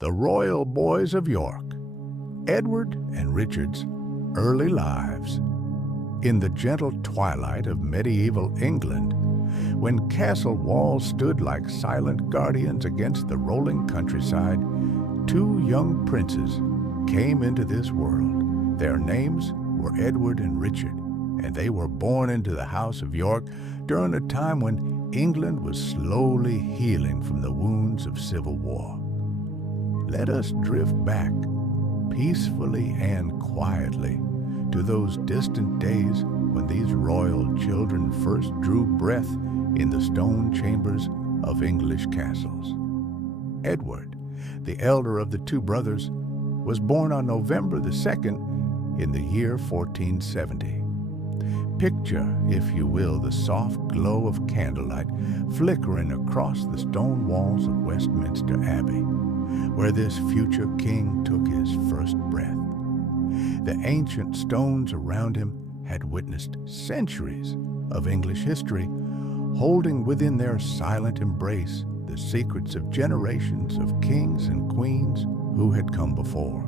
The Royal Boys of York, Edward and Richard's early lives. In the gentle twilight of medieval England, when castle walls stood like silent guardians against the rolling countryside, two young princes came into this world. Their names were Edward and Richard, and they were born into the House of York during a time when England was slowly healing from the wounds of civil war. Let us drift back, peacefully and quietly, to those distant days when these royal children first drew breath in the stone chambers of English castles. Edward, the elder of the two brothers, was born on November the 2nd in the year 1470. Picture, if you will, the soft glow of candlelight flickering across the stone walls of Westminster Abbey, where this future king took his first breath. The ancient stones around him had witnessed centuries of English history, holding within their silent embrace the secrets of generations of kings and queens who had come before.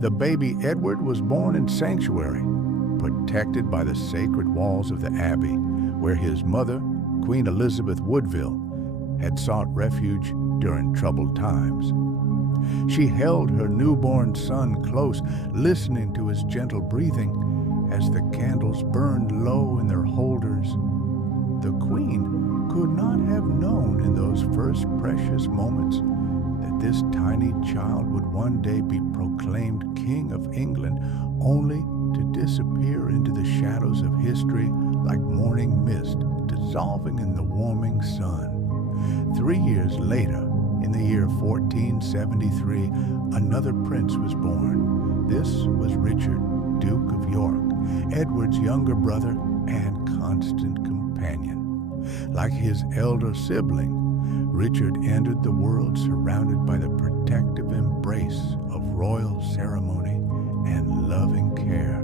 The baby Edward was born in sanctuary, protected by the sacred walls of the abbey, where his mother, Queen Elizabeth Woodville, had sought refuge during troubled times. She held her newborn son close, listening to his gentle breathing as the candles burned low in their holders. The queen could not have known in those first precious moments that this tiny child would one day be proclaimed King of England, only to disappear into the shadows of history like morning mist dissolving in the warming sun. 3 years later, in the year 1473, another prince was born. This was Richard, Duke of York, Edward's younger brother and constant companion. Like his elder sibling, Richard entered the world surrounded by the protective embrace of royal ceremony and loving care.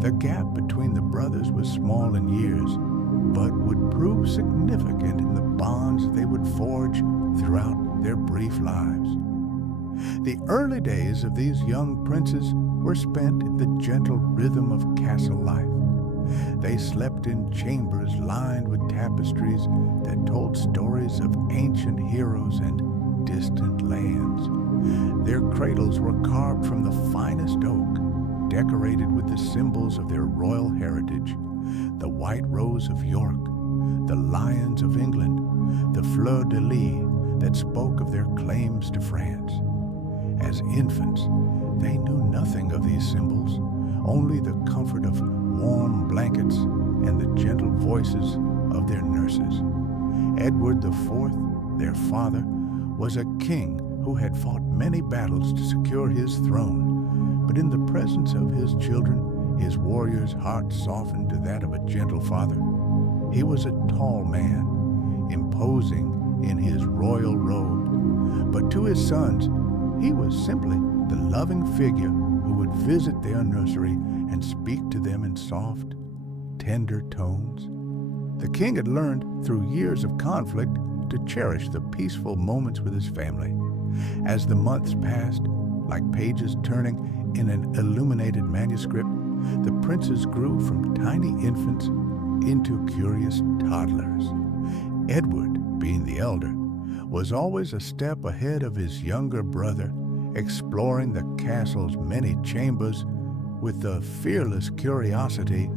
The gap between the brothers was small in years, but would prove significant in the bonds they would forge throughout their brief lives. The early days of these young princes were spent in the gentle rhythm of castle life. They slept in chambers lined with tapestries that told stories of ancient heroes and distant lands. Their cradles were carved from the finest oak, decorated with the symbols of their royal heritage: the white rose of York, the lions of England, the fleur-de-lis that spoke of their claims to France. As infants, they knew nothing of these symbols, only the comfort of warm blankets and the gentle voices of their nurses. Edward IV, their father, was a king who had fought many battles to secure his throne, but in the presence of his children, his warrior's heart softened to that of a gentle father. He was a tall man, imposing in his royal robe, but to his sons, he was simply the loving figure who would visit their nursery and speak to them in soft, tender tones. The king had learned through years of conflict to cherish the peaceful moments with his family. As the months passed, like pages turning in an illuminated manuscript, the princes grew from tiny infants into curious toddlers. Edward, being the elder, was always a step ahead of his younger brother, exploring the castle's many chambers with the fearless curiosity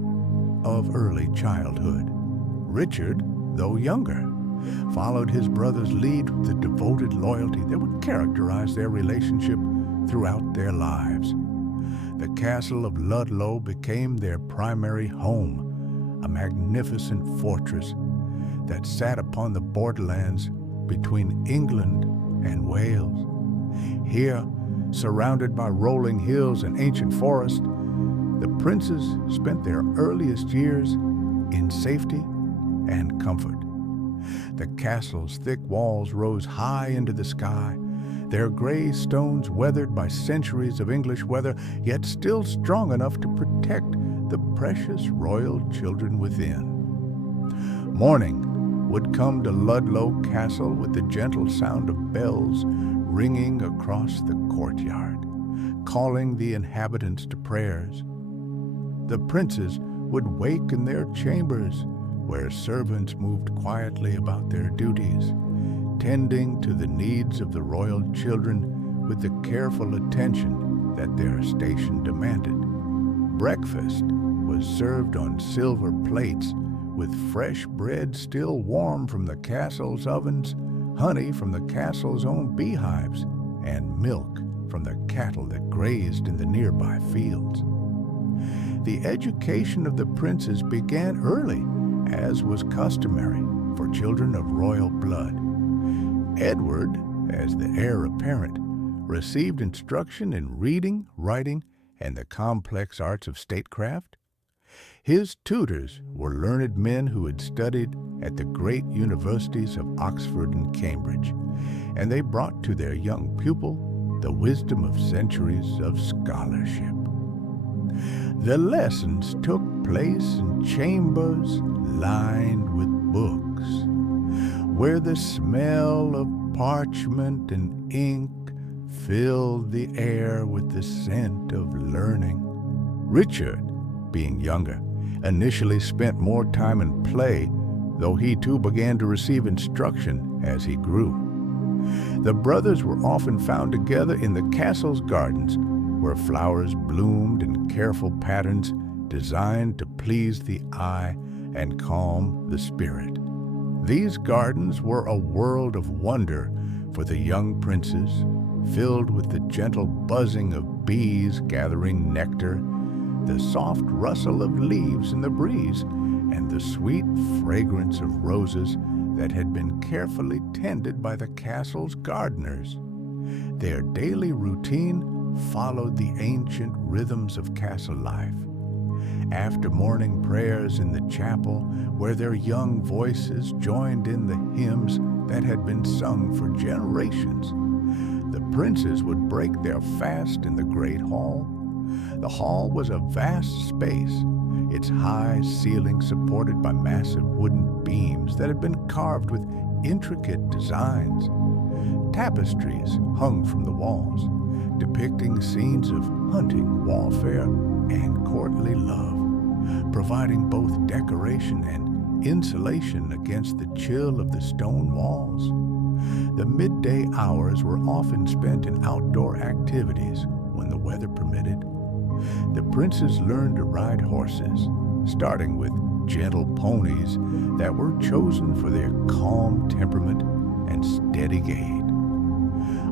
of early childhood. Richard, though younger, followed his brother's lead with the devoted loyalty that would characterize their relationship throughout their lives. The castle of Ludlow became their primary home, a magnificent fortress that sat upon the borderlands between England and Wales. Here, surrounded by rolling hills and ancient forests, the princes spent their earliest years in safety and comfort. The castle's thick walls rose high into the sky, their gray stones weathered by centuries of English weather, yet still strong enough to protect the precious royal children within. Morning would come to Ludlow Castle with the gentle sound of bells ringing across the courtyard, calling the inhabitants to prayers. The princes would wake in their chambers, where servants moved quietly about their duties, tending to the needs of the royal children with the careful attention that their station demanded. Breakfast was served on silver plates, with fresh bread still warm from the castle's ovens, honey from the castle's own beehives, and milk from the cattle that grazed in the nearby fields. The education of the princes began early, as was customary for children of royal blood. Edward, as the heir apparent, received instruction in reading, writing, and the complex arts of statecraft. His tutors were learned men who had studied at the great universities of Oxford and Cambridge, and they brought to their young pupil the wisdom of centuries of scholarship. The lessons took place in chambers lined with books, where the smell of parchment and ink filled the air with the scent of learning. Richard, being younger, initially spent more time in play, though he too began to receive instruction as he grew. The brothers were often found together in the castle's gardens, where flowers bloomed in careful patterns designed to please the eye and calm the spirit. These gardens were a world of wonder for the young princes, filled with the gentle buzzing of bees gathering nectar, the soft rustle of leaves in the breeze, and the sweet fragrance of roses that had been carefully tended by the castle's gardeners. Their daily routine followed the ancient rhythms of castle life. After morning prayers in the chapel, where their young voices joined in the hymns that had been sung for generations, the princes would break their fast in the great hall. The hall was a vast space, its high ceiling supported by massive wooden beams that had been carved with intricate designs. Tapestries hung from the walls, depicting scenes of hunting, warfare, and courtly love, providing both decoration and insulation against the chill of the stone walls. The midday hours were often spent in outdoor activities when the weather permitted. The princes learned to ride horses, starting with gentle ponies that were chosen for their calm temperament and steady gait.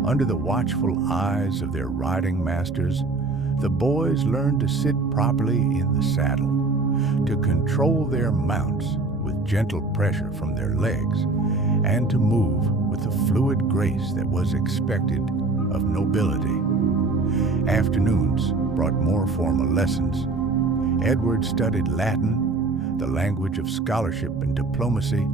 Under the watchful eyes of their riding masters, the boys learned to sit properly in the saddle, to control their mounts with gentle pressure from their legs, and to move with the fluid grace that was expected of nobility. Afternoons brought more formal lessons. Edward studied Latin, the language of scholarship and diplomacy,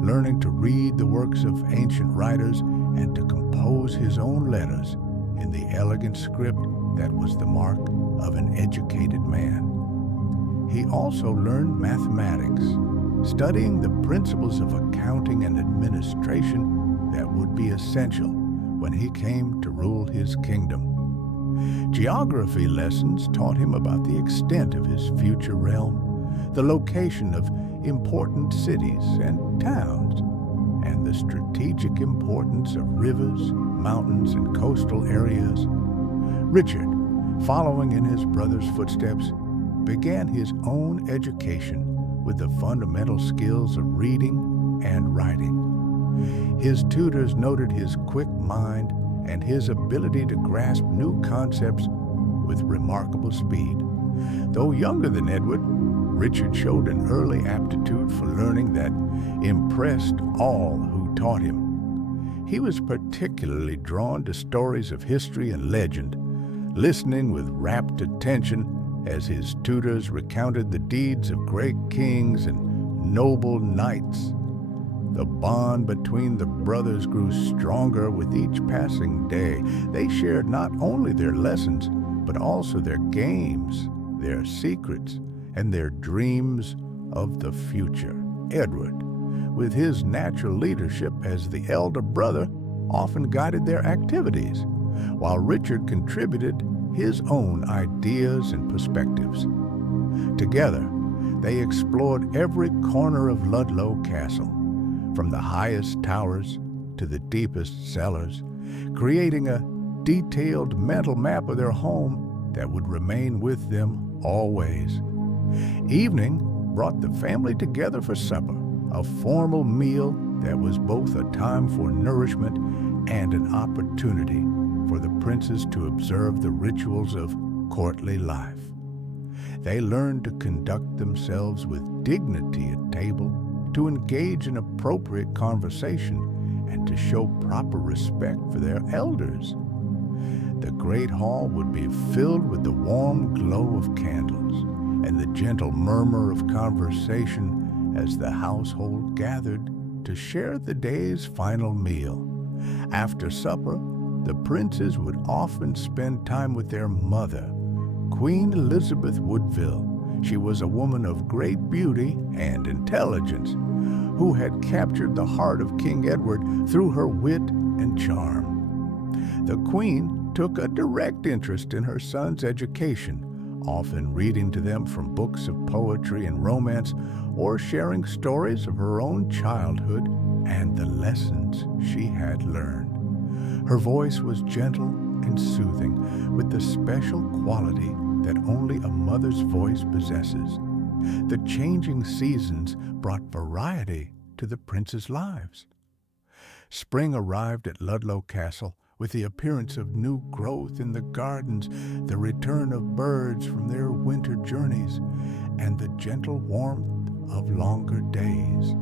learning to read the works of ancient writers and to compose his own letters in the elegant script that was the mark of an educated man. He also learned mathematics, studying the principles of accounting and administration that would be essential when he came to rule his kingdom. Geography lessons taught him about the extent of his future realm, the location of important cities and towns, and the strategic importance of rivers, mountains, and coastal areas. Richard, following in his brother's footsteps, began his own education with the fundamental skills of reading and writing. His tutors noted his quick mind and his ability to grasp new concepts with remarkable speed. Though younger than Edward, Richard showed an early aptitude for learning that impressed all who taught him. He was particularly drawn to stories of history and legend, listening with rapt attention as his tutors recounted the deeds of great kings and noble knights. The bond between the brothers grew stronger with each passing day. They shared not only their lessons, but also their games, their secrets, and their dreams of the future. Edward, with his natural leadership as the elder brother, often guided their activities, while Richard contributed his own ideas and perspectives. Together, they explored every corner of Ludlow Castle, from the highest towers to the deepest cellars, creating a detailed mental map of their home that would remain with them always. Evening brought the family together for supper, a formal meal that was both a time for nourishment and an opportunity for the princes to observe the rituals of courtly life. They learned to conduct themselves with dignity at table, to engage in appropriate conversation, and to show proper respect for their elders. The great hall would be filled with the warm glow of candles and the gentle murmur of conversation as the household gathered to share the day's final meal. After supper, the princes would often spend time with their mother, Queen Elizabeth Woodville. She was a woman of great beauty and intelligence, who had captured the heart of King Edward through her wit and charm. The Queen took a direct interest in her sons' education, often reading to them from books of poetry and romance, or sharing stories of her own childhood and the lessons she had learned. Her voice was gentle and soothing, with the special quality that only a mother's voice possesses. The changing seasons brought variety to the princes' lives. Spring arrived at Ludlow Castle with the appearance of new growth in the gardens, the return of birds from their winter journeys, and the gentle warmth of longer days.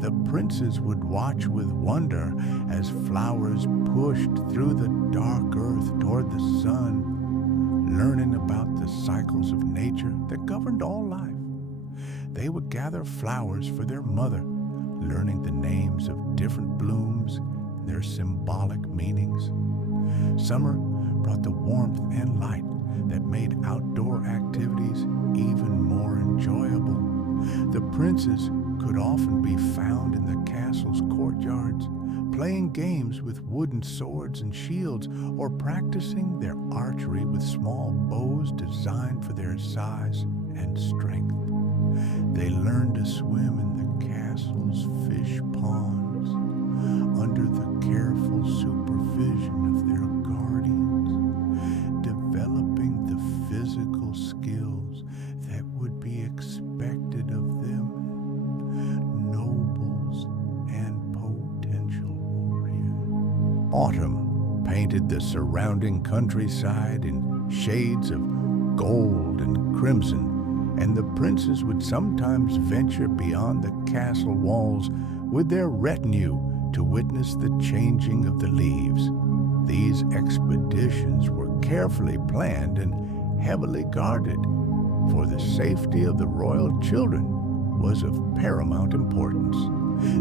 The princes would watch with wonder as flowers pushed through the dark earth toward the sun, learning about the cycles of nature that governed all life. They would gather flowers for their mother, learning the names of different blooms and their symbolic meanings. Summer brought the warmth and light that made outdoor activities even more enjoyable. The princes could often be found in the castle's courtyards, playing games with wooden swords and shields, or practicing their archery with small bows designed for their size and strength. They learned to swim in the castle's fish ponds, under the careful supervision of their guardians, developing the physical skills that would be expected of them, nobles and potential warriors. Autumn painted the surrounding countryside in shades of gold and crimson, and the princes would sometimes venture beyond the castle walls with their retinue to witness the changing of the leaves. These expeditions were carefully planned and heavily guarded, for the safety of the royal children was of paramount importance.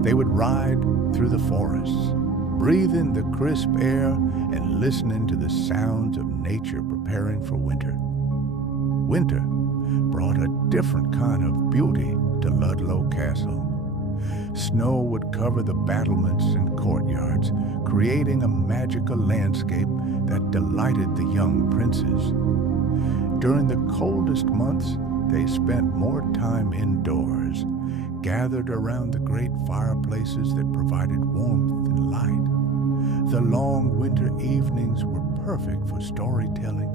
They would ride through the forests, breathe in the crisp air, and listen to the sounds of nature preparing for winter. Winter brought a different kind of beauty to Ludlow Castle. Snow would cover the battlements and courtyards, creating a magical landscape that delighted the young princes. During the coldest months, they spent more time indoors, gathered around the great fireplaces that provided warmth and light. The long winter evenings were perfect for storytelling,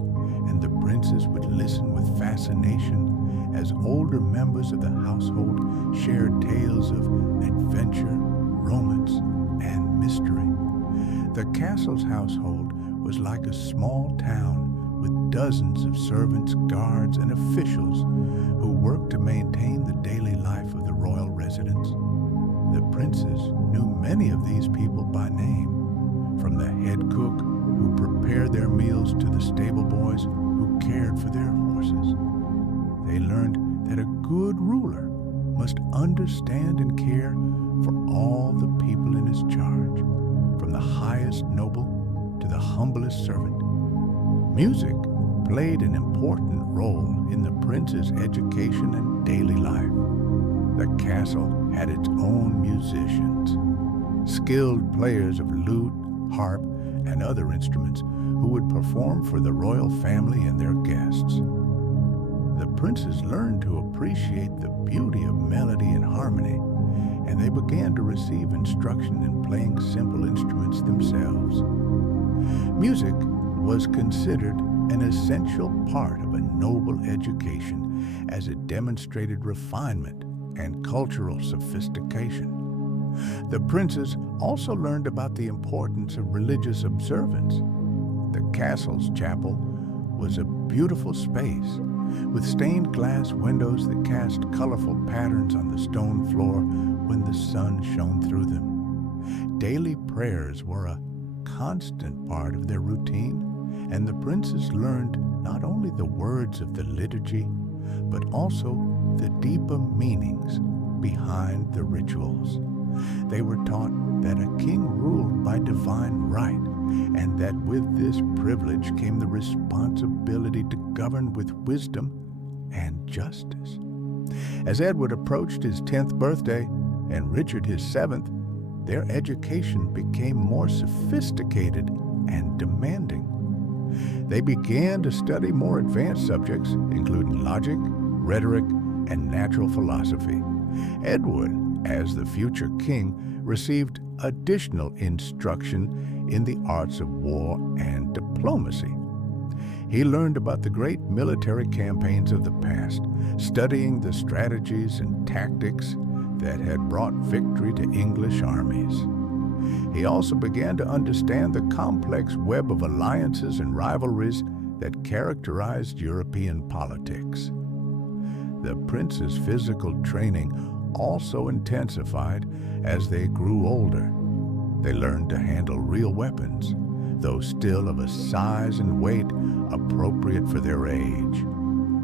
and the princes would listen with fascination as older members of the household shared tales of adventure, romance, and mystery. The castle's household was like a small town with dozens of servants, guards, and officials who worked to maintain the daily life of the royal residents. The princes knew many of these people by name, from the head cook who prepared their meals to the stable boys who cared for their horses. They learned that a good ruler must understand and care for all the people in his charge, from the highest noble to the humblest servant. Music played an important role in the prince's education and daily life. The castle had its own musicians, skilled players of lute, harp, and other instruments who would perform for the royal family and their guests. The princes learned to appreciate the beauty of melody and harmony, and they began to receive instruction in playing simple instruments themselves. Music was considered an essential part of a noble education as it demonstrated refinement and cultural sophistication. The princes also learned about the importance of religious observance. The castle's chapel was a beautiful space with stained glass windows that cast colorful patterns on the stone floor when the sun shone through them. Daily prayers were a constant part of their routine, and the princes learned not only the words of the liturgy, but also the deeper meanings behind the rituals. They were taught that a king ruled by divine right, and that with this privilege came the responsibility to govern with wisdom and justice. As Edward approached his 10th birthday and Richard his 7th, their education became more sophisticated and demanding. They began to study more advanced subjects, including logic, rhetoric, and natural philosophy. Edward, as the future king, received additional instruction in the arts of war and diplomacy. He learned about the great military campaigns of the past, studying the strategies and tactics that had brought victory to English armies. He also began to understand the complex web of alliances and rivalries that characterized European politics. The princes' physical training also intensified as they grew older. They learned to handle real weapons, though still of a size and weight appropriate for their age.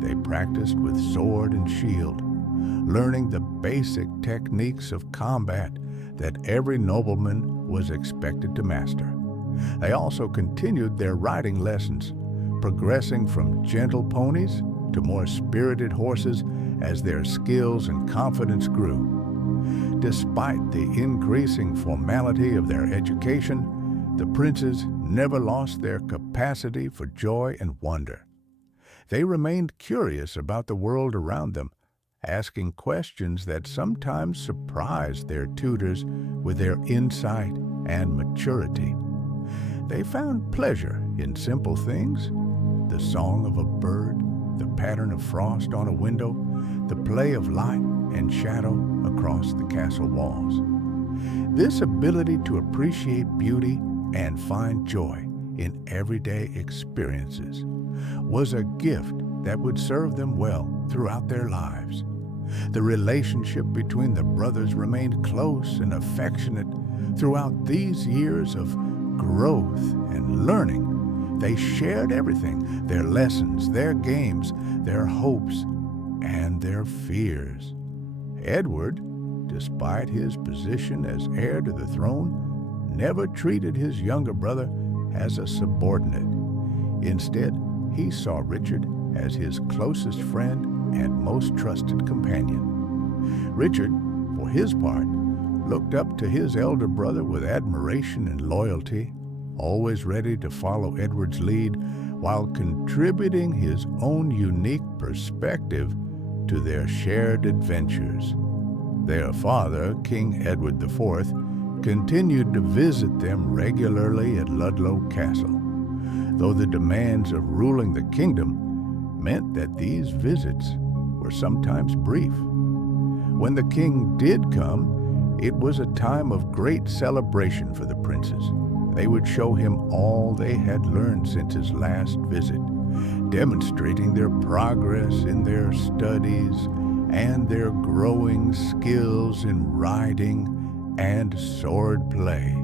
They practiced with sword and shield, learning the basic techniques of combat that every nobleman was expected to master. They also continued their riding lessons, progressing from gentle ponies to more spirited horses as their skills and confidence grew. Despite the increasing formality of their education, the princes never lost their capacity for joy and wonder. They remained curious about the world around them, asking questions that sometimes surprised their tutors with their insight and maturity. They found pleasure in simple things: the song of a bird, the pattern of frost on a window, the play of light and shadow across the castle walls. This ability to appreciate beauty and find joy in everyday experiences was a gift that would serve them well throughout their lives. The relationship between the brothers remained close and affectionate throughout these years of growth and learning. They shared everything: their lessons, their games, their hopes, and their fears. Edward, despite his position as heir to the throne, never treated his younger brother as a subordinate. Instead, he saw Richard as his closest friend and most trusted companion. Richard, for his part, looked up to his elder brother with admiration and loyalty, always ready to follow Edward's lead while contributing his own unique perspective to their shared adventures. Their father, King Edward IV, continued to visit them regularly at Ludlow Castle, though the demands of ruling the kingdom meant that these visits were sometimes brief. When the king did come, it was a time of great celebration for the princes. They would show him all they had learned since his last visit, demonstrating their progress in their studies and their growing skills in riding and sword play.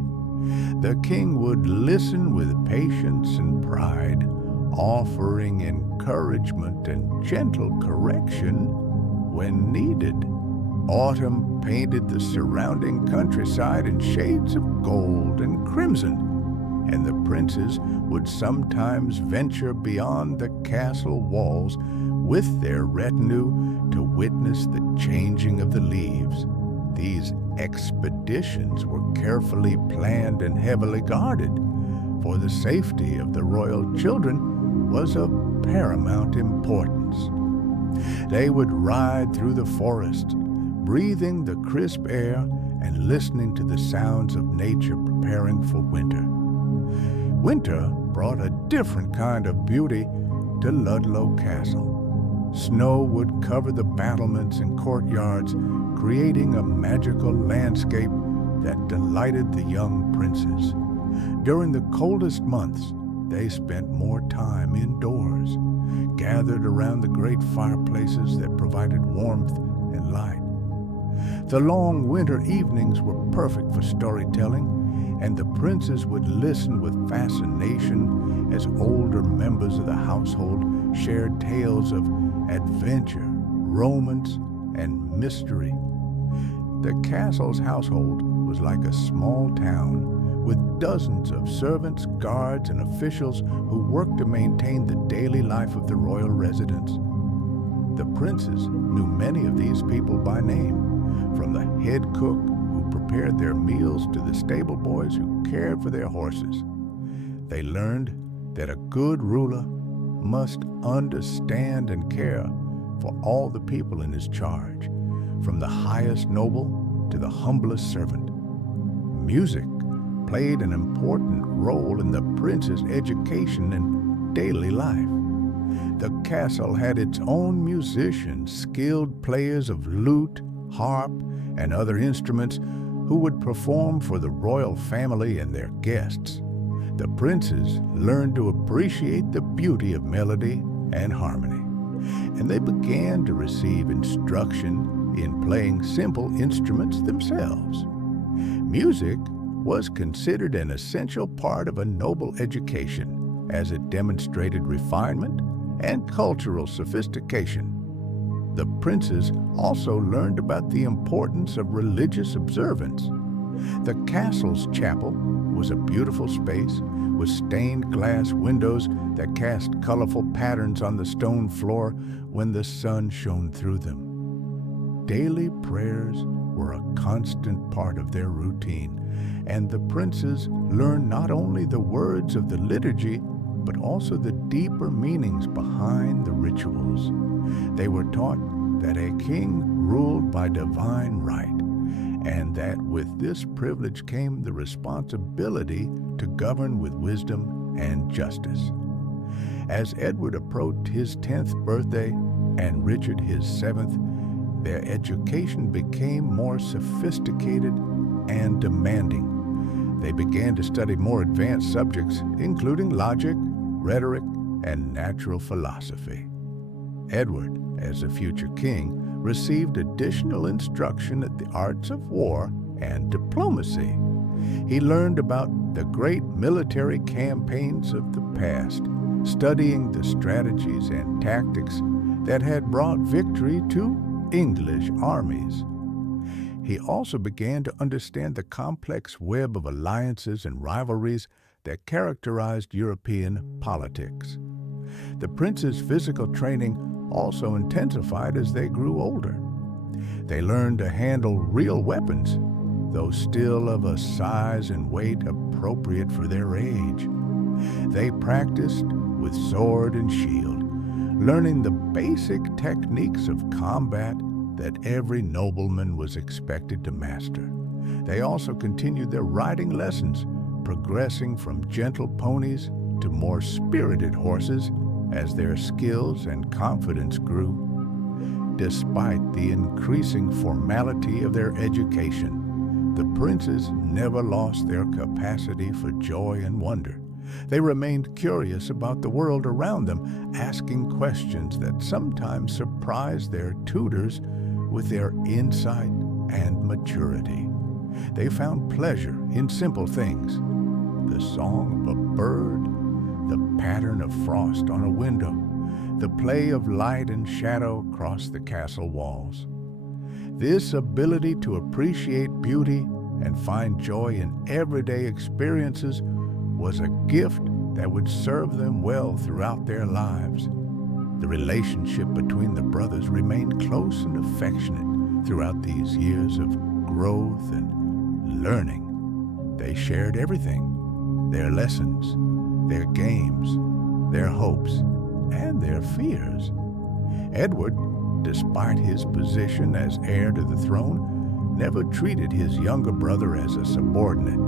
The king would listen with patience and pride, offering encouragement and gentle correction when needed. Autumn painted the surrounding countryside in shades of gold and crimson, and the princes would sometimes venture beyond the castle walls with their retinue to witness the changing of the leaves. These Expeditions were carefully planned and heavily guarded, for the safety of the royal children was of paramount importance. They would ride through the forest, breathing the crisp air and listening to the sounds of nature preparing for winter. Winter brought a different kind of beauty to Ludlow Castle. Snow would cover the battlements and courtyards, creating a magical landscape that delighted the young princes. During the coldest months, they spent more time indoors, gathered around the great fireplaces that provided warmth and light. The long winter evenings were perfect for storytelling, and the princes would listen with fascination as older members of the household shared tales of adventure, romance, and mystery. The castle's household was like a small town, with dozens of servants, guards, and officials who worked to maintain the daily life of the royal residents. The princes knew many of these people by name, from the head cook who prepared their meals to the stable boys who cared for their horses. They learned that a good ruler must understand and care for all the people in his charge, from the highest noble to the humblest servant. Music played an important role in the prince's education and daily life. The castle had its own musicians, skilled players of lute, harp, and other instruments who would perform for the royal family and their guests. The princes learned to appreciate the beauty of melody and harmony, and they began to receive instruction in playing simple instruments themselves. Music was considered an essential part of a noble education, as it demonstrated refinement and cultural sophistication. The princes also learned about the importance of religious observance. The castle's chapel was a beautiful space with stained glass windows that cast colorful patterns on the stone floor when the sun shone through them. Daily prayers were a constant part of their routine, and the princes learned not only the words of the liturgy, but also the deeper meanings behind the rituals. They were taught that a king ruled by divine right, and that with this privilege came the responsibility to govern with wisdom and justice. As Edward approached his 10th birthday and Richard his 7th, their education became more sophisticated and demanding. They began to study more advanced subjects, including logic, rhetoric, and natural philosophy. Edward, as a future king, received additional instruction at the arts of war and diplomacy. He learned about the great military campaigns of the past, studying the strategies and tactics that had brought victory to English armies. He also began to understand the complex web of alliances and rivalries that characterized European politics. The prince's physical training also intensified as they grew older. They learned to handle real weapons, though still of a size and weight appropriate for their age. They practiced with sword and shield, learning the basic techniques of combat that every nobleman was expected to master. They also continued their riding lessons, progressing from gentle ponies to more spirited horses as their skills and confidence grew. Despite the increasing formality of their education, the princes never lost their capacity for joy and wonder. They remained curious about the world around them, asking questions that sometimes surprised their tutors with their insight and maturity. They found pleasure in simple things: the song of a bird, the pattern of frost on a window, the play of light and shadow across the castle walls. This ability to appreciate beauty and find joy in everyday experiences was a gift that would serve them well throughout their lives. The relationship between the brothers remained close and affectionate throughout these years of growth and learning. They shared everything: their lessons, their games, their hopes, and their fears. Edward, despite his position as heir to the throne, never treated his younger brother as a subordinate.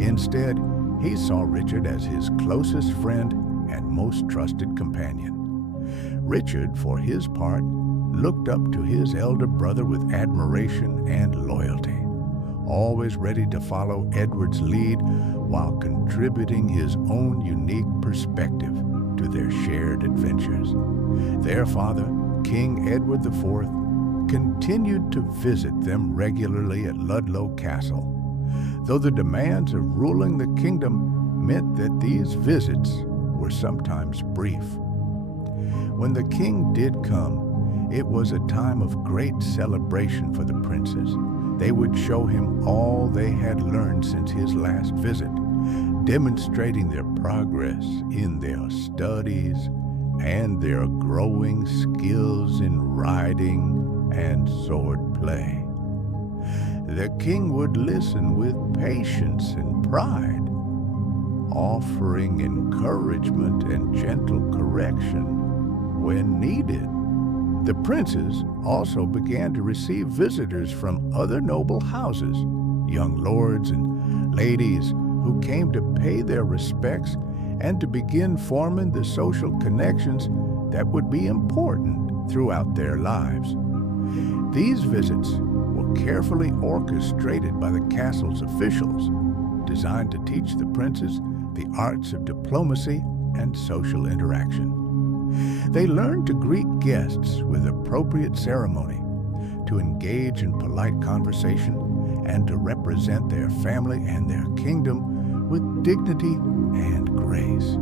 Instead, he saw Richard as his closest friend and most trusted companion. Richard, for his part, looked up to his elder brother with admiration and loyalty, always ready to follow Edward's lead while contributing his own unique perspective to their shared adventures. Their father, King Edward IV, continued to visit them regularly at Ludlow Castle, though the demands of ruling the kingdom meant that these visits were sometimes brief. When the king did come, it was a time of great celebration for the princes. They would show him all they had learned since his last visit, demonstrating their progress in their studies and their growing skills in riding and sword play. The king would listen with patience and pride, offering encouragement and gentle correction when needed. The princes also began to receive visitors from other noble houses, young lords and ladies who came to pay their respects and to begin forming the social connections that would be important throughout their lives. These visits were carefully orchestrated by the castle's officials, designed to teach the princes the arts of diplomacy and social interaction. They learned to greet guests with appropriate ceremony, to engage in polite conversation, and to represent their family and their kingdom with dignity and grace.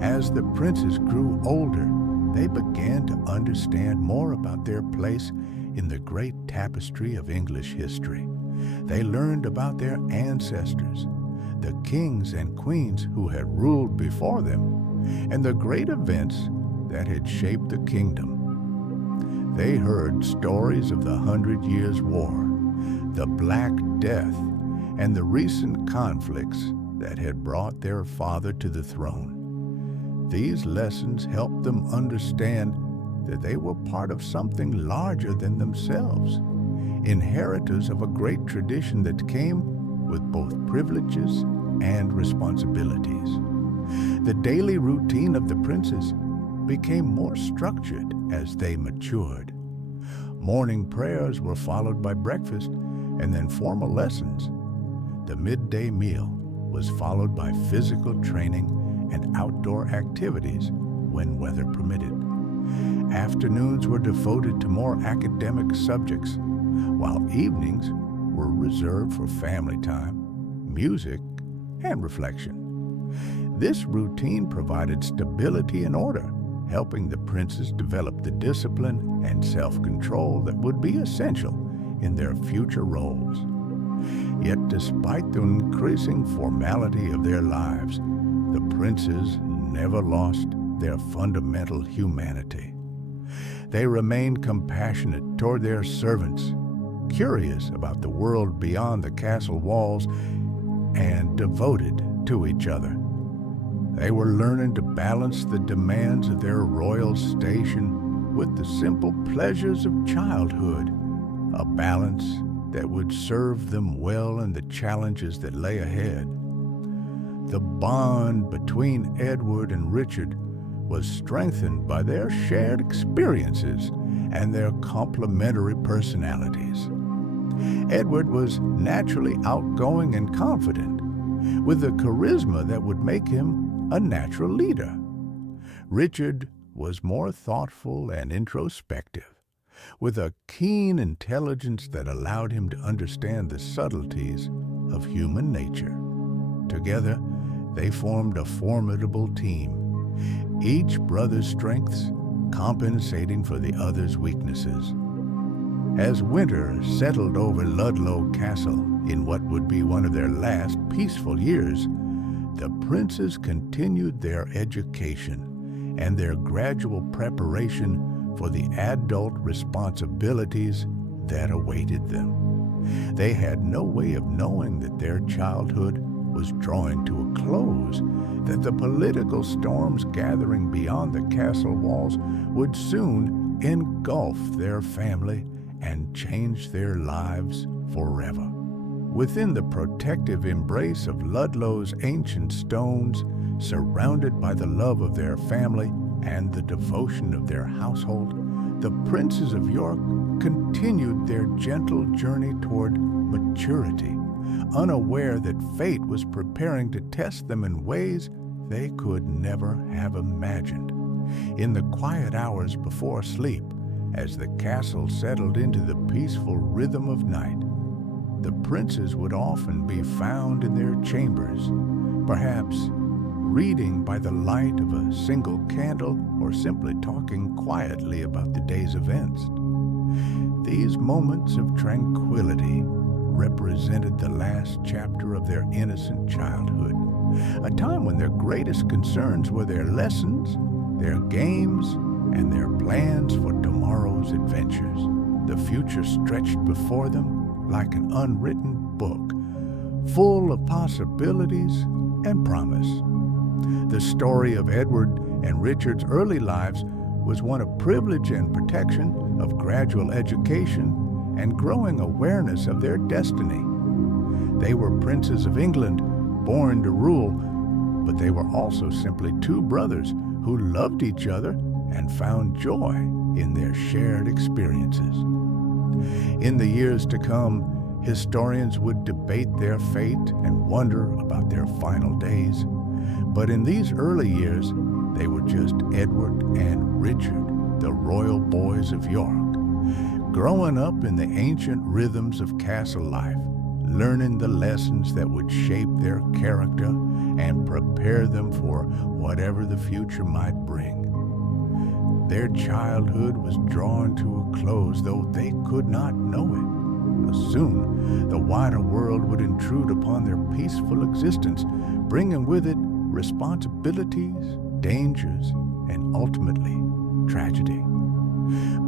As the princes grew older, they began to understand more about their place in the great tapestry of English history. They learned about their ancestors, the kings and queens who had ruled before them, and the great events that had shaped the kingdom. They heard stories of the 100 Years' War, the Black Death, and the recent conflicts that had brought their father to the throne. These lessons helped them understand that they were part of something larger than themselves, inheritors of a great tradition that came with both privileges and responsibilities. The daily routine of the princes became more structured as they matured. Morning prayers were followed by breakfast and then formal lessons. The midday meal was followed by physical training and outdoor activities when weather permitted. Afternoons were devoted to more academic subjects, while evenings were reserved for family time, music, and reflection. This routine provided stability and order, helping the princes develop the discipline and self-control that would be essential in their future roles. Yet despite the increasing formality of their lives, the princes never lost their fundamental humanity. They remained compassionate toward their servants, curious about the world beyond the castle walls, and devoted to each other. They were learning to balance the demands of their royal station with the simple pleasures of childhood, a balance that would serve them well in the challenges that lay ahead. The bond between Edward and Richard was strengthened by their shared experiences and their complementary personalities. Edward was naturally outgoing and confident, with a charisma that would make him a natural leader. Richard was more thoughtful and introspective, with a keen intelligence that allowed him to understand the subtleties of human nature. Together, they formed a formidable team, each brother's strengths compensating for the other's weaknesses. As winter settled over Ludlow Castle in what would be one of their last peaceful years, the princes continued their education and their gradual preparation for the adult responsibilities that awaited them. They had no way of knowing that their childhood was drawing to a close, that the political storms gathering beyond the castle walls would soon engulf their family and change their lives forever. Within the protective embrace of Ludlow's ancient stones, surrounded by the love of their family and the devotion of their household, the princes of York continued their gentle journey toward maturity, unaware that fate was preparing to test them in ways they could never have imagined. In the quiet hours before sleep, as the castle settled into the peaceful rhythm of night, the princes would often be found in their chambers, perhaps reading by the light of a single candle or simply talking quietly about the day's events. These moments of tranquility represented the last chapter of their innocent childhood, a time when their greatest concerns were their lessons, their games, and their plans for tomorrow's adventures. The future stretched before them like an unwritten book, full of possibilities and promise. The story of Edward and Richard's early lives was one of privilege and protection, of gradual education, and growing awareness of their destiny. They were princes of England, born to rule, but they were also simply two brothers who loved each other and found joy in their shared experiences. In the years to come, historians would debate their fate and wonder about their final days. But in these early years, they were just Edward and Richard, the royal boys of York, growing up in the ancient rhythms of castle life, learning the lessons that would shape their character and prepare them for whatever the future might bring. Their childhood was drawing to a close, though they could not know it. Soon, the wider world would intrude upon their peaceful existence, bringing with it responsibilities, dangers, and ultimately tragedy.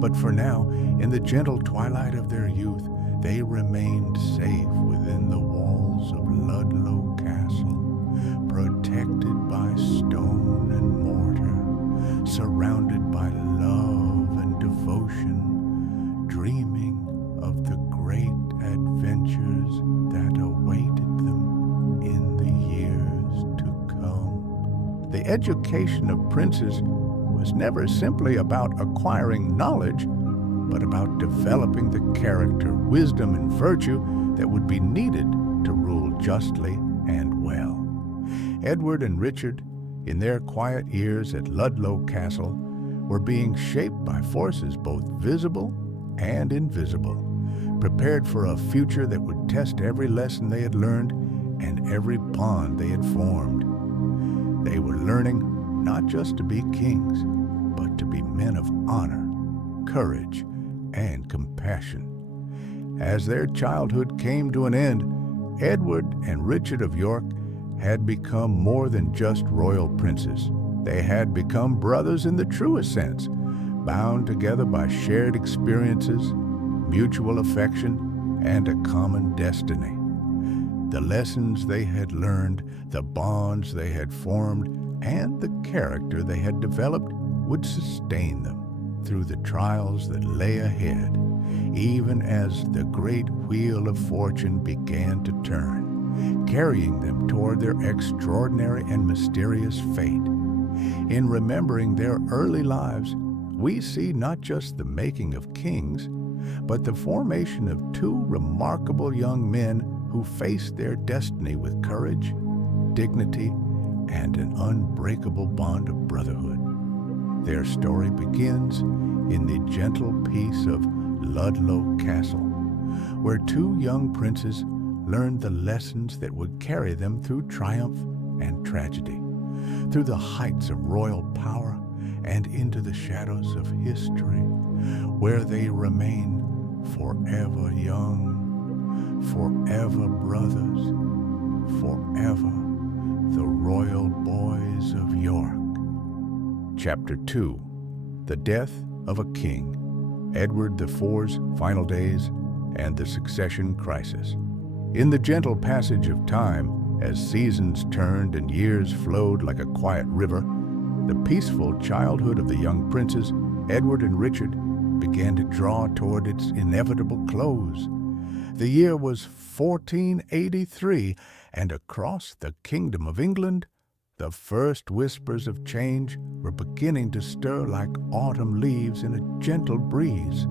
But for now, in the gentle twilight of their youth, they remained safe within the walls of Ludlow Castle, protected by stone and mortar, surrounded by love and devotion, dreaming of the great adventures that awaited them in the years to come. The education of princes was never simply about acquiring knowledge, but about developing the character, wisdom, and virtue that would be needed to rule justly and well. Edward and Richard, in their quiet years at Ludlow Castle, were being shaped by forces both visible and invisible, prepared for a future that would test every lesson they had learned and every bond they had formed. They were learning not just to be kings, but to be men of honor, courage, and compassion. As their childhood came to an end, Edward and Richard of York had become more than just royal princes. They had become brothers in the truest sense, bound together by shared experiences, mutual affection, and a common destiny. The lessons they had learned, the bonds they had formed, and the character they had developed would sustain them through the trials that lay ahead, even as the great wheel of fortune began to turn, carrying them toward their extraordinary and mysterious fate. In remembering their early lives, we see not just the making of kings, but the formation of two remarkable young men who faced their destiny with courage, dignity, and an unbreakable bond of brotherhood. Their story begins in the gentle peace of Ludlow Castle, where two young princes learned the lessons that would carry them through triumph and tragedy, through the heights of royal power and into the shadows of history, where they remain forever young, forever brothers, forever the royal boys of York. Chapter 2. The Death of a King. Edward IV's Final Days, and the succession crisis. In the gentle passage of time, as seasons turned and years flowed like a quiet river, the peaceful childhood of the young princes, Edward and Richard, began to draw toward its inevitable close. The year was 1483, and across the kingdom of England, the first whispers of change were beginning to stir like autumn leaves in a gentle breeze.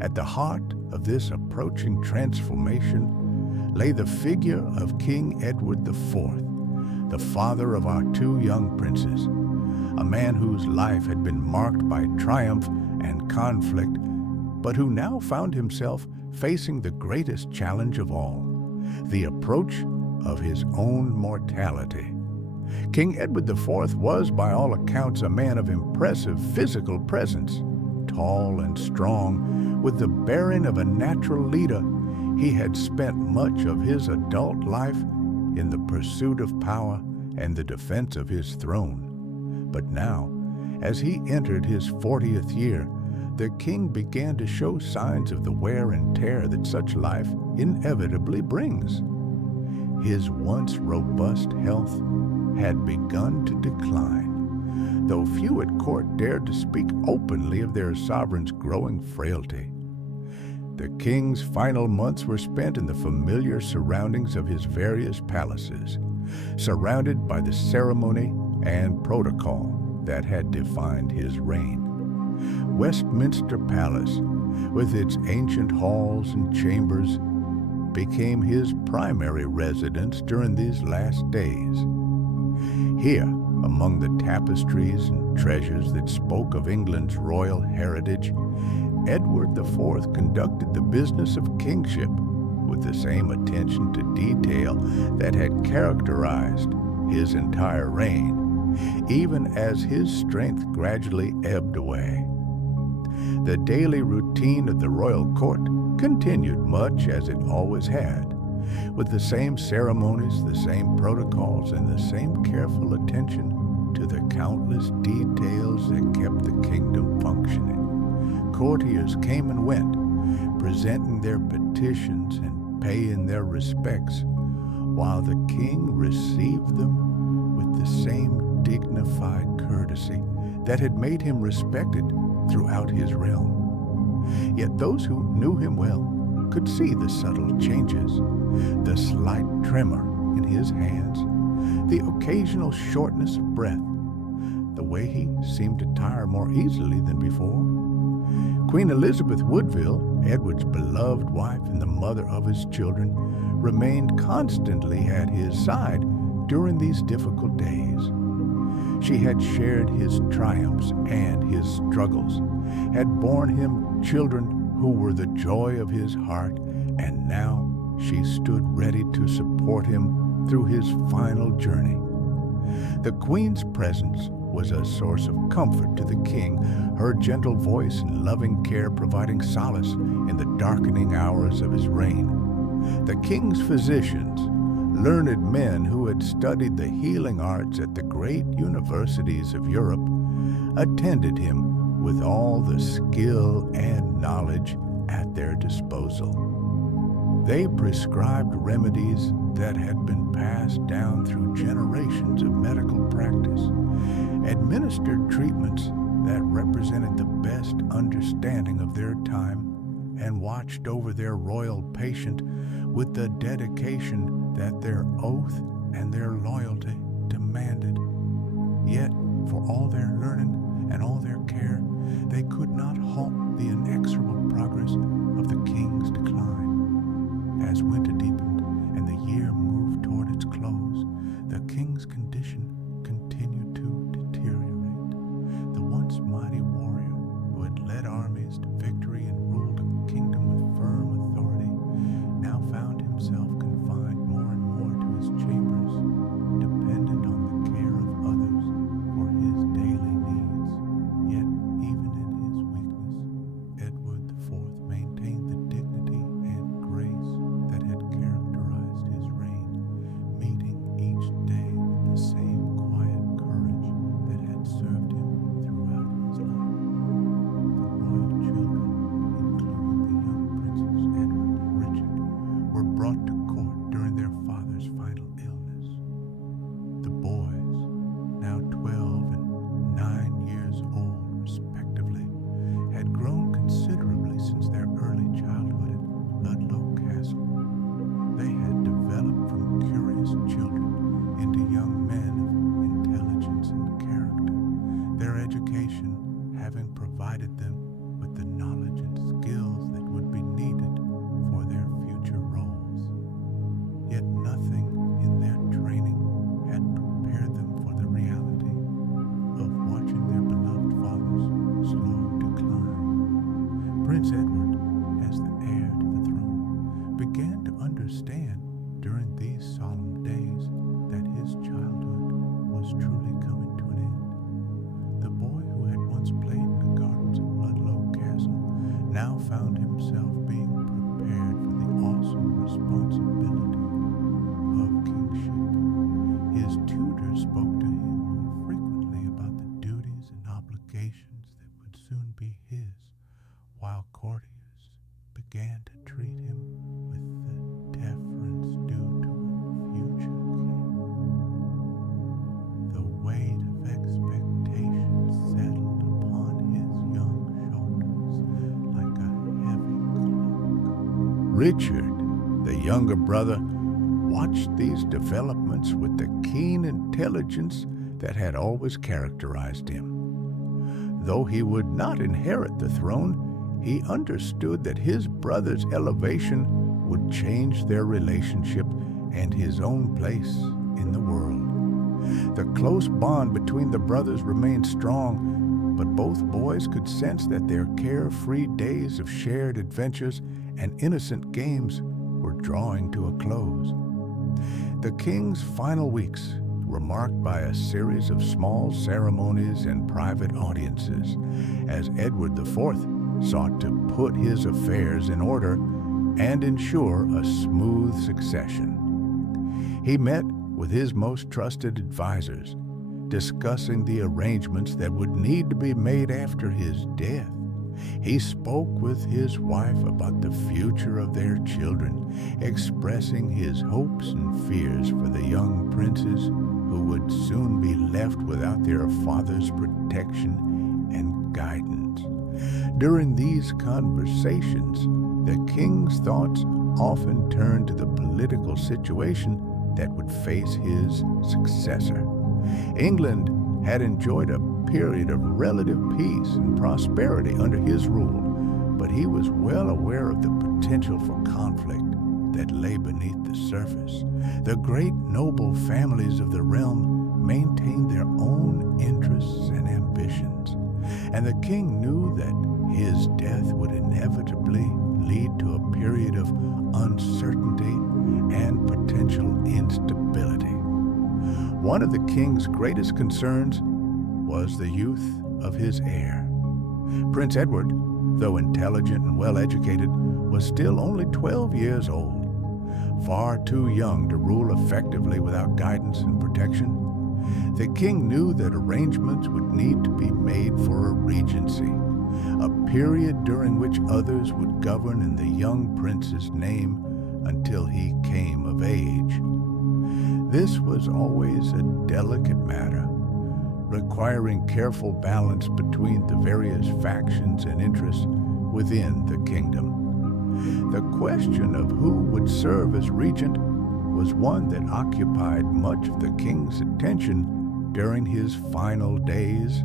At the heart of this approaching transformation lay the figure of King Edward IV, the father of our two young princes, a man whose life had been marked by triumph and conflict, but who now found himself facing the greatest challenge of all, the approach of his own mortality. King Edward IV was, by all accounts, a man of impressive physical presence. Tall and strong, with the bearing of a natural leader, he had spent much of his adult life in the pursuit of power and the defense of his throne. But now, as he entered his 40th year, the king began to show signs of the wear and tear that such life inevitably brings. His once robust health had begun to decline, though few at court dared to speak openly of their sovereign's growing frailty. The king's final months were spent in the familiar surroundings of his various palaces, surrounded by the ceremony and protocol that had defined his reign. Westminster Palace, with its ancient halls and chambers, became his primary residence during these last days. Here, among the tapestries and treasures that spoke of England's royal heritage, Edward IV conducted the business of kingship with the same attention to detail that had characterized his entire reign, even as his strength gradually ebbed away. The daily routine of the royal court continued much as it always had, with the same ceremonies, the same protocols, and the same careful attention to the countless details that kept the kingdom functioning. Courtiers came and went, presenting their petitions and paying their respects, while the king received them with the same dignified courtesy that had made him respected throughout his realm. Yet those who knew him well could see the subtle changes, the slight tremor in his hands, the occasional shortness of breath, the way he seemed to tire more easily than before. Queen Elizabeth Woodville, Edward's beloved wife and the mother of his children, remained constantly at his side during these difficult days. She had shared his triumphs and his struggles, had borne him children who were the joy of his heart, and now she stood ready to support him through his final journey. The Queen's presence was a source of comfort to the king, her gentle voice and loving care providing solace in the darkening hours of his reign. The king's physicians, learned men who had studied the healing arts at the great universities of Europe, attended him with all the skill and knowledge at their disposal. They prescribed remedies that had been passed down through generations of medical practice, administered treatments that represented the best understanding of their time, and watched over their royal patient with the dedication that their oath and their loyalty demanded. Yet, for all their learning and all their care, they could not halt the inexorable progress of the king's decline. As winter deepened and the year moved toward its close, the king's condition continued to deteriorate. The once mighty warrior who had led armies to victory and ruled a kingdom with firm authority now found himself confined more and more to his chambers, dependent on the care of others for his daily needs. Yet, even in his weakness, Edward IV maintained the dignity and grace that had characterized his reign. Richard, the younger brother, watched these developments with the keen intelligence that had always characterized him. Though he would not inherit the throne, he understood that his brother's elevation would change their relationship and his own place in the world. The close bond between the brothers remained strong, but both boys could sense that their carefree days of shared adventures and innocent games were drawing to a close. The king's final weeks were marked by a series of small ceremonies and private audiences, as Edward IV sought to put his affairs in order and ensure a smooth succession. He met with his most trusted advisors, discussing the arrangements that would need to be made after his death. He spoke with his wife about the future of their children, expressing his hopes and fears for the young princes who would soon be left without their father's protection and guidance. During these conversations, the king's thoughts often turned to the political situation that would face his successor. England had enjoyed a period of relative peace and prosperity under his rule, but he was well aware of the potential for conflict that lay beneath the surface. The great noble families of the realm maintained their own interests and ambitions, and the king knew that his death would inevitably lead to a period of uncertainty and potential instability. One of the king's greatest concerns was the youth of his heir. Prince Edward, though intelligent and well-educated, was still only 12 years old, far too young to rule effectively without guidance and protection. The king knew that arrangements would need to be made for a regency, a period during which others would govern in the young prince's name until he came of age. This was always a delicate matter, requiring careful balance between the various factions and interests within the kingdom. The question of who would serve as regent was one that occupied much of the king's attention during his final days.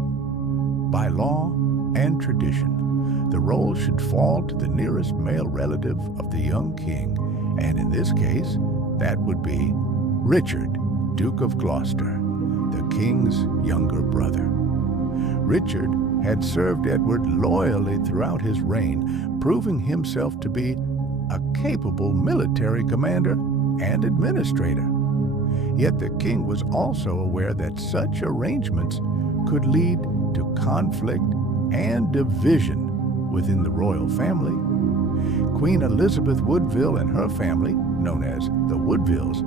By law and tradition, the role should fall to the nearest male relative of the young king, and in this case, that would be Richard, Duke of Gloucester, the king's younger brother. Richard had served Edward loyally throughout his reign, proving himself to be a capable military commander and administrator. Yet the king was also aware that such arrangements could lead to conflict and division within the royal family. Queen Elizabeth Woodville and her family, known as the Woodvilles,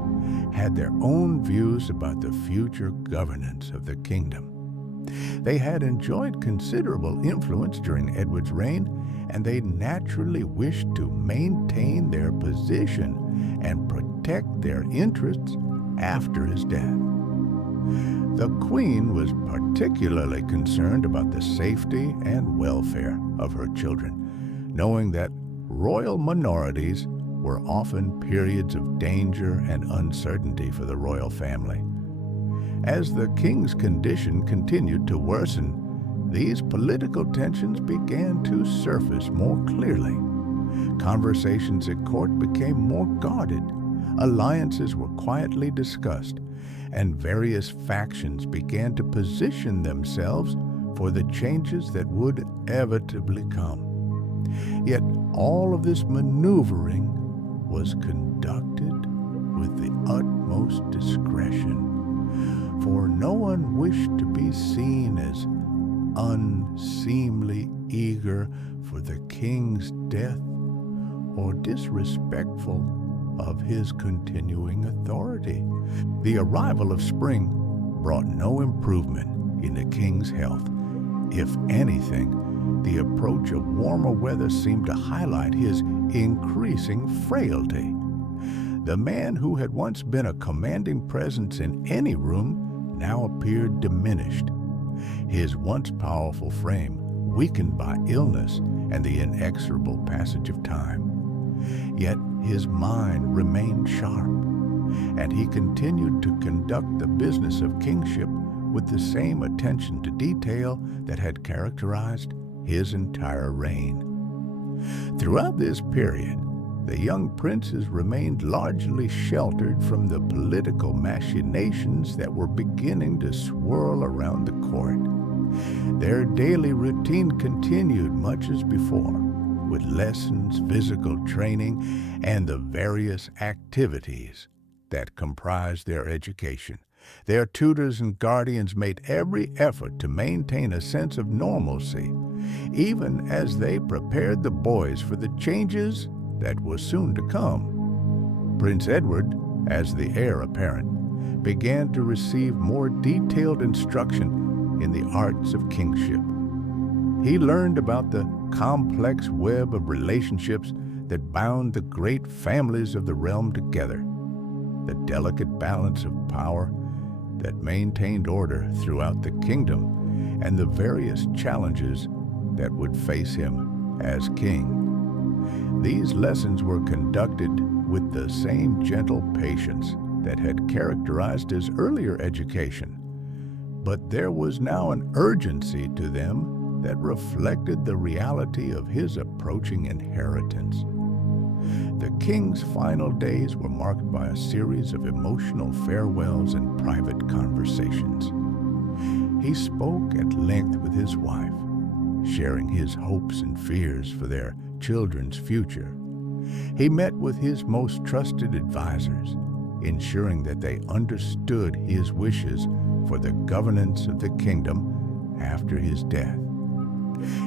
had their own views about the future governance of the kingdom. They had enjoyed considerable influence during Edward's reign, and they naturally wished to maintain their position and protect their interests after his death. The Queen was particularly concerned about the safety and welfare of her children, knowing that royal minorities were often periods of danger and uncertainty for the royal family. As the king's condition continued to worsen, these political tensions began to surface more clearly. Conversations at court became more guarded, alliances were quietly discussed, and various factions began to position themselves for the changes that would inevitably come. Yet all of this maneuvering was conducted with the utmost discretion, for no one wished to be seen as unseemly eager for the king's death or disrespectful of his continuing authority. The arrival of spring brought no improvement in the king's health. If anything, the approach of warmer weather seemed to highlight his increasing frailty. The man who had once been a commanding presence in any room now appeared diminished, his once powerful frame weakened by illness and the inexorable passage of time. Yet his mind remained sharp, and he continued to conduct the business of kingship with the same attention to detail that had characterized his entire reign. Throughout this period, the young princes remained largely sheltered from the political machinations that were beginning to swirl around the court. Their daily routine continued much as before, with lessons, physical training, and the various activities that comprised their education. Their tutors and guardians made every effort to maintain a sense of normalcy, even as they prepared the boys for the changes that were soon to come. Prince Edward, as the heir apparent, began to receive more detailed instruction in the arts of kingship. He learned about the complex web of relationships that bound the great families of the realm together, the delicate balance of power that maintained order throughout the kingdom, and the various challenges that would face him as king. These lessons were conducted with the same gentle patience that had characterized his earlier education, but there was now an urgency to them that reflected the reality of his approaching inheritance. The king's final days were marked by a series of emotional farewells and private conversations. He spoke at length with his wife, sharing his hopes and fears for their children's future. He met with his most trusted advisors, ensuring that they understood his wishes for the governance of the kingdom after his death.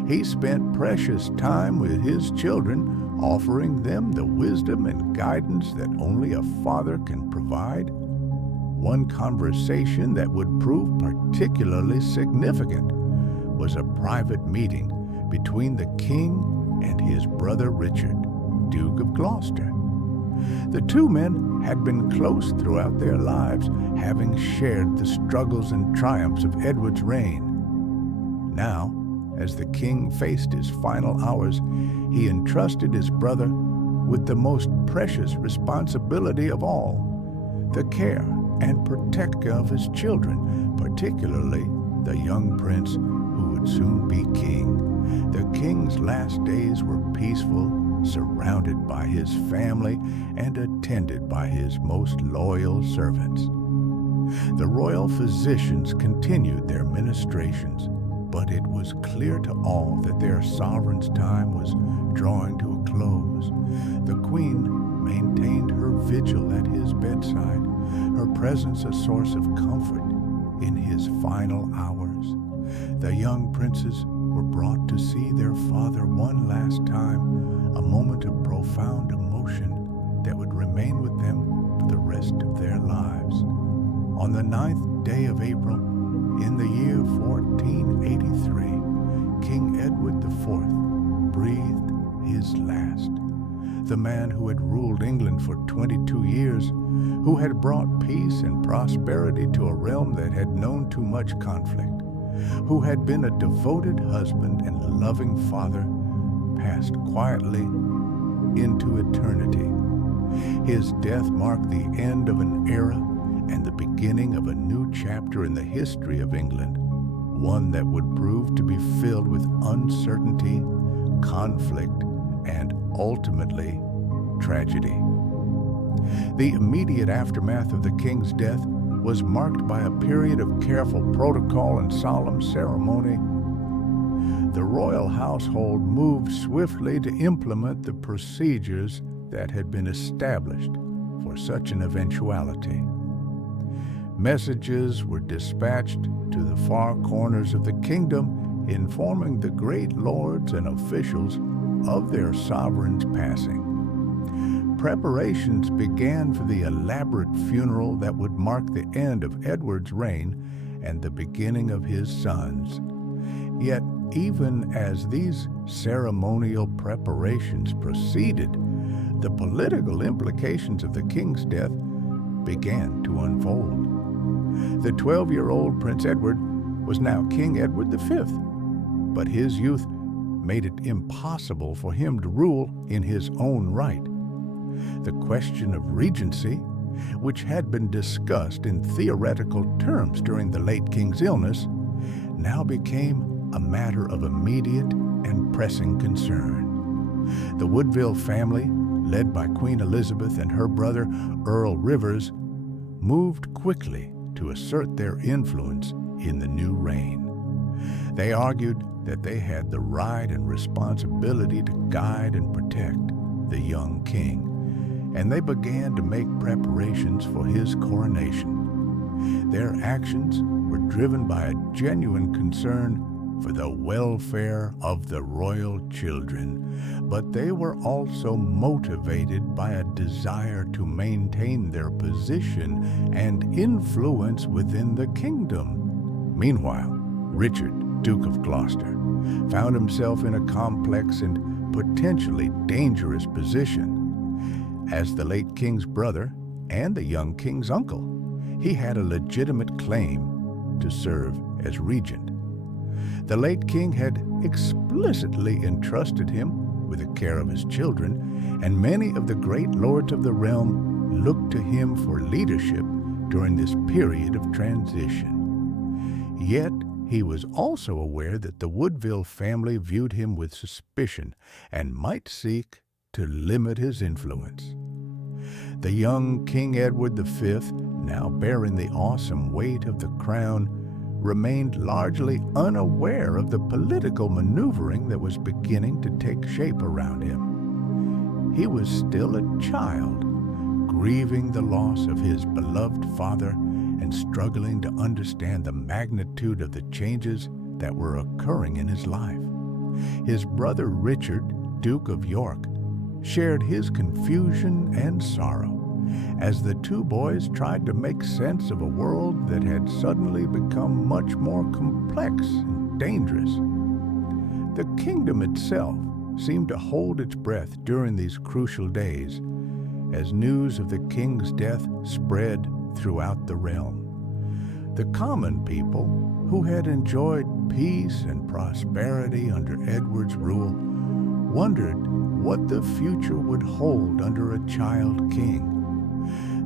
He spent precious time with his children, offering them the wisdom and guidance that only a father can provide. One conversation that would prove particularly significant was a private meeting between the king and his brother Richard, Duke of Gloucester. The two men had been close throughout their lives, having shared the struggles and triumphs of Edward's reign. Now, as the king faced his final hours, he entrusted his brother with the most precious responsibility of all, the care and protection of his children, particularly the young prince who would soon be king. The king's last days were peaceful, surrounded by his family and attended by his most loyal servants. The royal physicians continued their ministrations, but it was clear to all that their sovereign's time was drawing to a close. The queen maintained her vigil at his bedside, her presence a source of comfort in his final hours. The young princes were brought to see their father one last time, a moment of profound emotion that would remain with them for the rest of their lives. On the 9th day of April, in the year 1483, King Edward IV breathed his last. The man who had ruled England for 22 years, who had brought peace and prosperity to a realm that had known too much conflict, who had been a devoted husband and loving father, passed quietly into eternity. His death marked the end of an era and the beginning of a new chapter in the history of England, one that would prove to be filled with uncertainty, conflict, and ultimately tragedy. The immediate aftermath of the king's death was marked by a period of careful protocol and solemn ceremony. The royal household moved swiftly to implement the procedures that had been established for such an eventuality. Messages were dispatched to the far corners of the kingdom, informing the great lords and officials of their sovereign's passing. Preparations began for the elaborate funeral that would mark the end of Edward's reign and the beginning of his son's. Yet, even as these ceremonial preparations proceeded, the political implications of the king's death began to unfold. The 12-year-old Prince Edward was now King Edward V, but his youth made it impossible for him to rule in his own right. The question of regency, which had been discussed in theoretical terms during the late king's illness, now became a matter of immediate and pressing concern. The Woodville family, led by Queen Elizabeth and her brother Earl Rivers, moved quickly to assert their influence in the new reign. They argued that they had the right and responsibility to guide and protect the young king, and they began to make preparations for his coronation. Their actions were driven by a genuine concern for the welfare of the royal children, but they were also motivated by a desire to maintain their position and influence within the kingdom. Meanwhile, Richard, Duke of Gloucester, found himself in a complex and potentially dangerous position. As the late king's brother and the young king's uncle, he had a legitimate claim to serve as regent. The late king had explicitly entrusted him with the care of his children, and many of the great lords of the realm looked to him for leadership during this period of transition. Yet, he was also aware that the Woodville family viewed him with suspicion and might seek to limit his influence. The young King Edward V, now bearing the awesome weight of the crown, remained largely unaware of the political maneuvering that was beginning to take shape around him. He was still a child, grieving the loss of his beloved father and struggling to understand the magnitude of the changes that were occurring in his life. His brother Richard, Duke of York, shared his confusion and sorrow as the two boys tried to make sense of a world that had suddenly become much more complex and dangerous. The kingdom itself seemed to hold its breath during these crucial days as news of the king's death spread throughout the realm. The common people, who had enjoyed peace and prosperity under Edward's rule, wondered what the future would hold under a child king.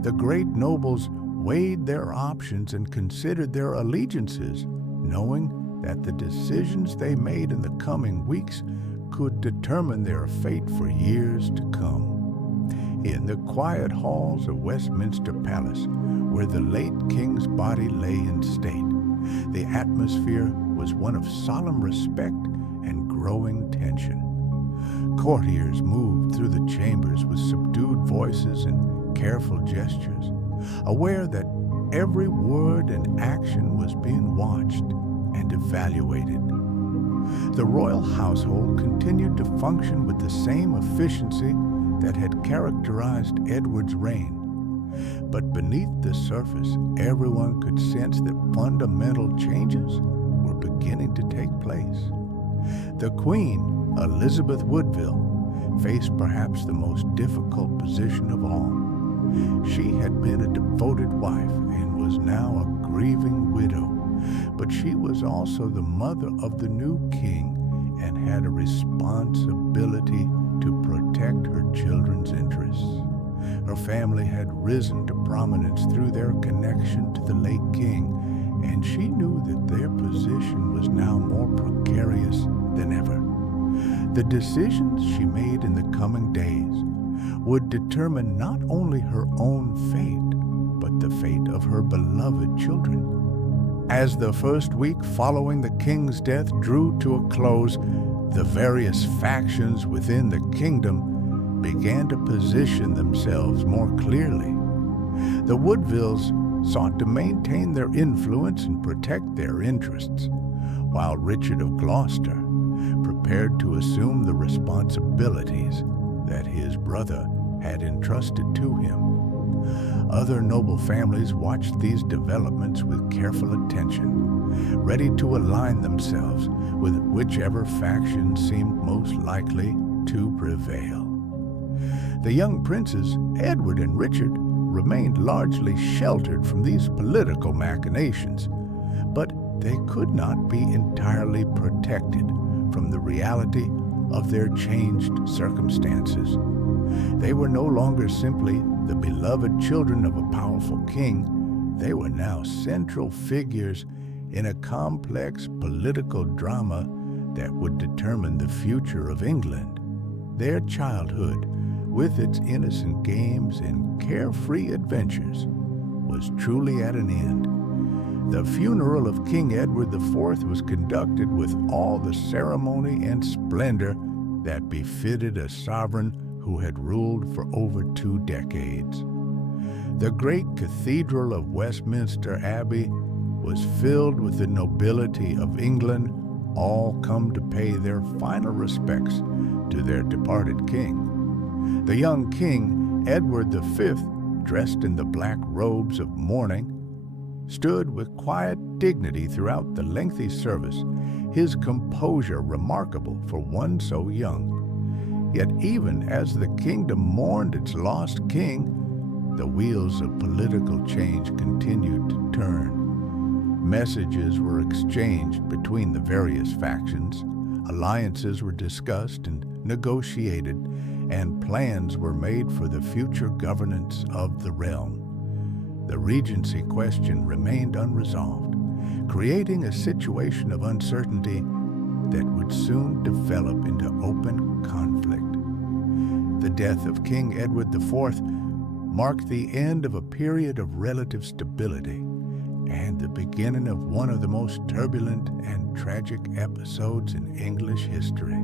The great nobles weighed their options and considered their allegiances, knowing that the decisions they made in the coming weeks could determine their fate for years to come. In the quiet halls of Westminster Palace, where the late king's body lay in state, the atmosphere was one of solemn respect and growing tension. Courtiers moved through the chambers with subdued voices and careful gestures, aware that every word and action was being watched and evaluated. The royal household continued to function with the same efficiency that had characterized Edward's reign. But beneath the surface, everyone could sense that fundamental changes were beginning to take place. The Queen, Elizabeth Woodville, faced perhaps the most difficult position of all. She had been a devoted wife and was now a grieving widow, but she was also the mother of the new king and had a responsibility to protect her children's interests. Her family had risen to prominence through their connection to the late king, and she knew that their position was now more precarious than ever. The decisions she made in the coming days would determine not only her own fate, but the fate of her beloved children. As the first week following the king's death drew to a close, the various factions within the kingdom began to position themselves more clearly. The Woodvilles sought to maintain their influence and protect their interests, while Richard of Gloucester prepared to assume the responsibilities that his brother had entrusted to him. Other noble families watched these developments with careful attention, ready to align themselves with whichever faction seemed most likely to prevail. The young princes, Edward and Richard, remained largely sheltered from these political machinations, but they could not be entirely protected from the reality of their changed circumstances. They were no longer simply the beloved children of a powerful king. They were now central figures in a complex political drama that would determine the future of England. Their childhood, with its innocent games and carefree adventures, was truly at an end. The funeral of King Edward IV was conducted with all the ceremony and splendor that befitted a sovereign who had ruled for over 2 decades. The great Cathedral of Westminster Abbey was filled with the nobility of England, all come to pay their final respects to their departed king. The young king, Edward V, dressed in the black robes of mourning, stood with quiet dignity throughout the lengthy service, his composure remarkable for one so young. Yet even as the kingdom mourned its lost king, the wheels of political change continued to turn. Messages were exchanged between the various factions, alliances were discussed and negotiated, and plans were made for the future governance of the realm. The regency question remained unresolved, creating a situation of uncertainty that would soon develop into open conflict. The death of King Edward IV marked the end of a period of relative stability and the beginning of one of the most turbulent and tragic episodes in English history.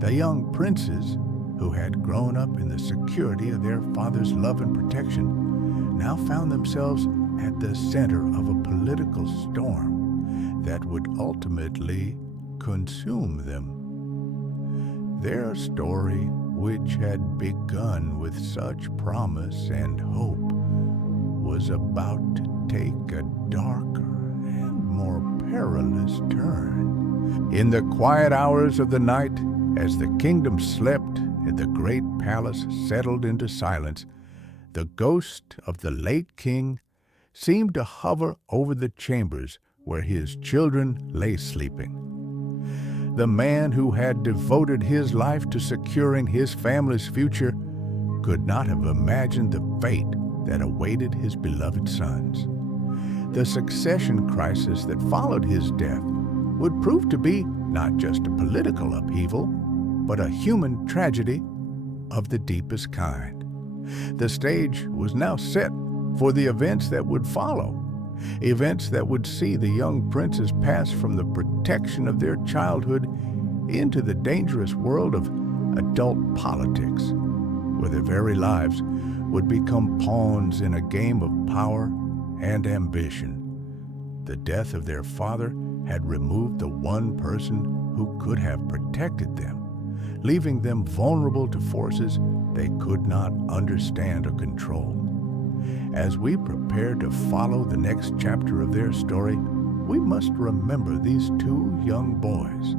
The young princes, who had grown up in the security of their father's love and protection, now found themselves at the center of a political storm that would ultimately consume them. Their story, which had begun with such promise and hope, was about to take a darker and more perilous turn. In the quiet hours of the night, as the kingdom slept and the great palace settled into silence, the ghost of the late king seemed to hover over the chambers where his children lay sleeping. The man who had devoted his life to securing his family's future could not have imagined the fate that awaited his beloved sons. The succession crisis that followed his death would prove to be not just a political upheaval, but a human tragedy of the deepest kind. The stage was now set for the events that would follow, events that would see the young princes pass from the protection of their childhood into the dangerous world of adult politics, where their very lives would become pawns in a game of power and ambition. The death of their father had removed the one person who could have protected them, leaving them vulnerable to forces they could not understand or control. As we prepare to follow the next chapter of their story, we must remember these 2 young boys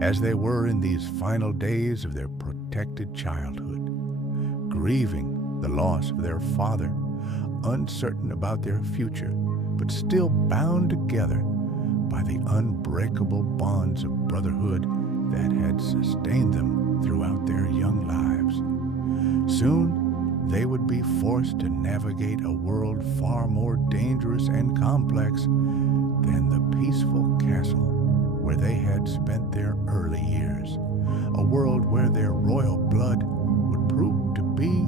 as they were in these final days of their protected childhood, grieving the loss of their father, uncertain about their future, but still bound together by the unbreakable bonds of brotherhood that had sustained them throughout their young lives. Soon, they would be forced to navigate a world far more dangerous and complex than the peaceful castle where they had spent their early years, a world where their royal blood would prove to be